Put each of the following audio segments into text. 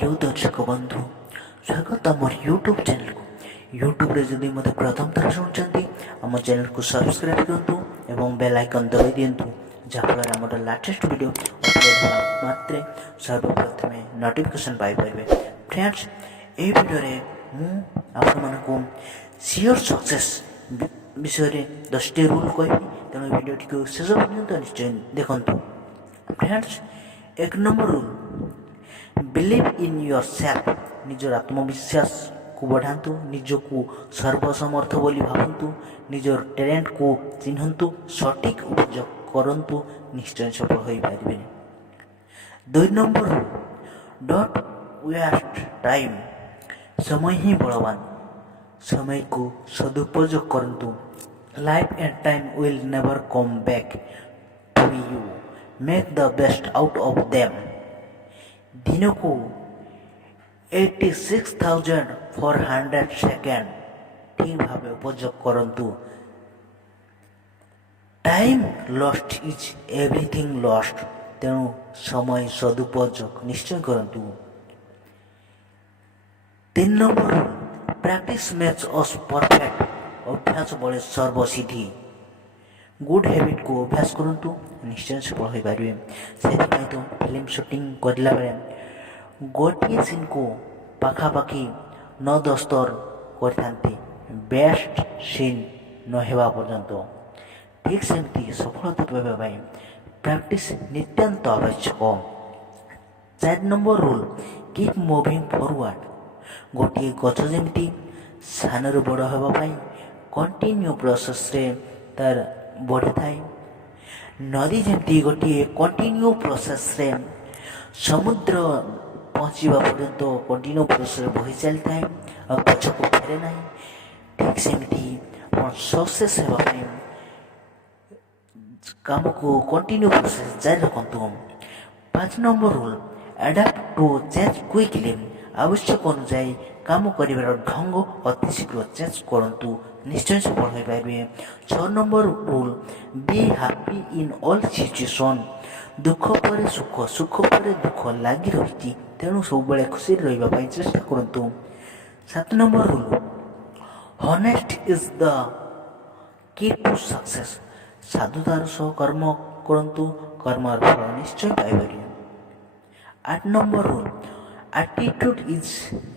प्रिय दर्शक बंधु स्वागत आम यूट्यूब चैनल को यूट्यूब रे जदि मते प्रथम थर सुनछंती आम चैनल को सब्सक्राइब करंतु एवं बेल आइकन दबाई दियंतु जाफल आमर लेटेस्ट वीडियो अपलोड होला मात्रे सर्वप्रथम नोटिफिकेशन पाई परिबे। फ्रेंड्स ए वीडियो रे मु आपन मानको सियोर सक्सेस विषय रे 10 टी रूल कहबी तेनो वीडियो टिको शेष पर्यंत निश्चय देखंतु। फ्रेंड्स एक number rule believe in your self निजर आत्मविश्वास को बढ़ातु निजको सर्वसमर्थ बोली भावतु निजर टैलेंट को चिन्हतु सठिक उपयोग करंतु निश्चय सफल हो पारे। 2 नंबर डोंट वेस्ट टाइम समय ही बलवान समय को सदुपयोग करंतु life and time will never come back to you make the best out of them दिन को 86,400 सेकेंड ठीक भाव उपयोग करंतु time lost is everything lost तेणु समय सदुपयोग निश्चय करंतु। 3 number practice makes us perfect अभ्यास बड़े सर्वसिद्धि गुड हैबिट को अभ्यास करंतु निश्चय सफल हो पारे। से तो फिल्म शूटिंग करला बेले गोटे सीन को पाखापाखि 9-10 थर करथांती बेस्ट सीन न हेबा पर्यंत ठीक सेमती सफलता पाइबा पई प्रैक्टिस नितांत आवश्यक। 4 number rule keep moving forward गोटे गछ जेमती सानर बड़ हेबा पई कंटिन्यू प्रोसेस रे तार बढ़ी थाए नदी जमती गोटे कंटिन्यू प्रोसेस रे समुद्र पहुँचवा पर्यंत कंटिन्यू प्रोसेस बही चली थाए और पछ को फेरे ना ठीक सेमती सक्सेस होगापी काम को कंटिन्यू प्रोसेस जारी रखु। 5 number rule adapt to change quickly आवश्यक अनुसार काम कर ढंग अति शीघ्र चेंज करंतु निश्चय सफल हो पारे। 6 number rule be happy in all situation दुख पर सुख सुख पर दुख लगी रही तेणु सब बेले खुशी रही चेष्टा करंतु। 7 number rule honest is the key to success साधुतार सह कर्म करंतु कर्मर फल निश्चय पाइबे। 8 number rule attitude is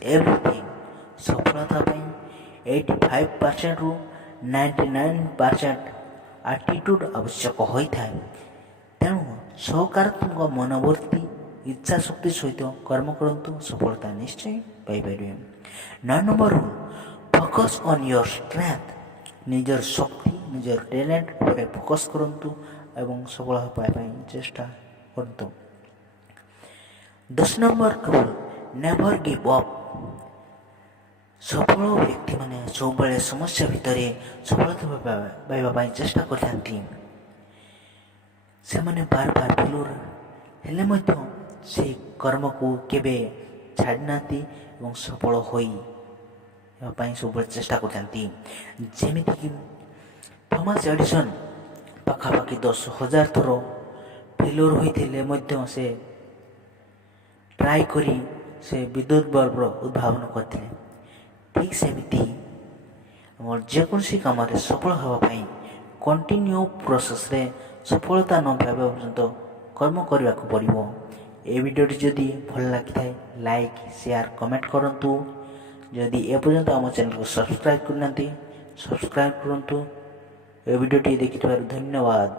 everything सफलता 85% रु 99% एटीट्यूड आवश्यक होता है तेणु सकारात्मक मनोवृत्ति इच्छा शक्ति सहित कर्म करंतु सफलता निश्चय पाइबे। 9 number rule focus on your strength निजर शक्ति निजर टैलेंट पर फोकस करंतु एवं सफल हो पाए चेष्टा करंतु। 10 number rule never give up सफल व्यक्ति माने सब बेले समस्या भितर सफलता पाइबा चेष्टा करथांती से माने बार बार फेलुर हेले मध्य से कर्म को केबे छाड़ी नाती एवं सफल होई सब चेष्टा करथांती जेमिति कि थॉमस एडिसन पाखापाखि 10,000 थर फेलुर होइथिले मध्य से ट्राई करी से विद्युत बल्ब उद्भावन करते ठीक सेमती आम जेकोसी कम सफल होगापी कंटिन्यू प्रोसेस रे सफलता न पाइबा पर्यंत कर्म करने को पड़ो। ए वीडियोटी जदि भल लगी थाए लाइक शेयर कमेंट करंतु जदि ए पर्यंत आम चैनल को सब्सक्राइब करना सब्सक्राइब करंतु। ए वीडियोटी देखिथिबारु धन्यवाद।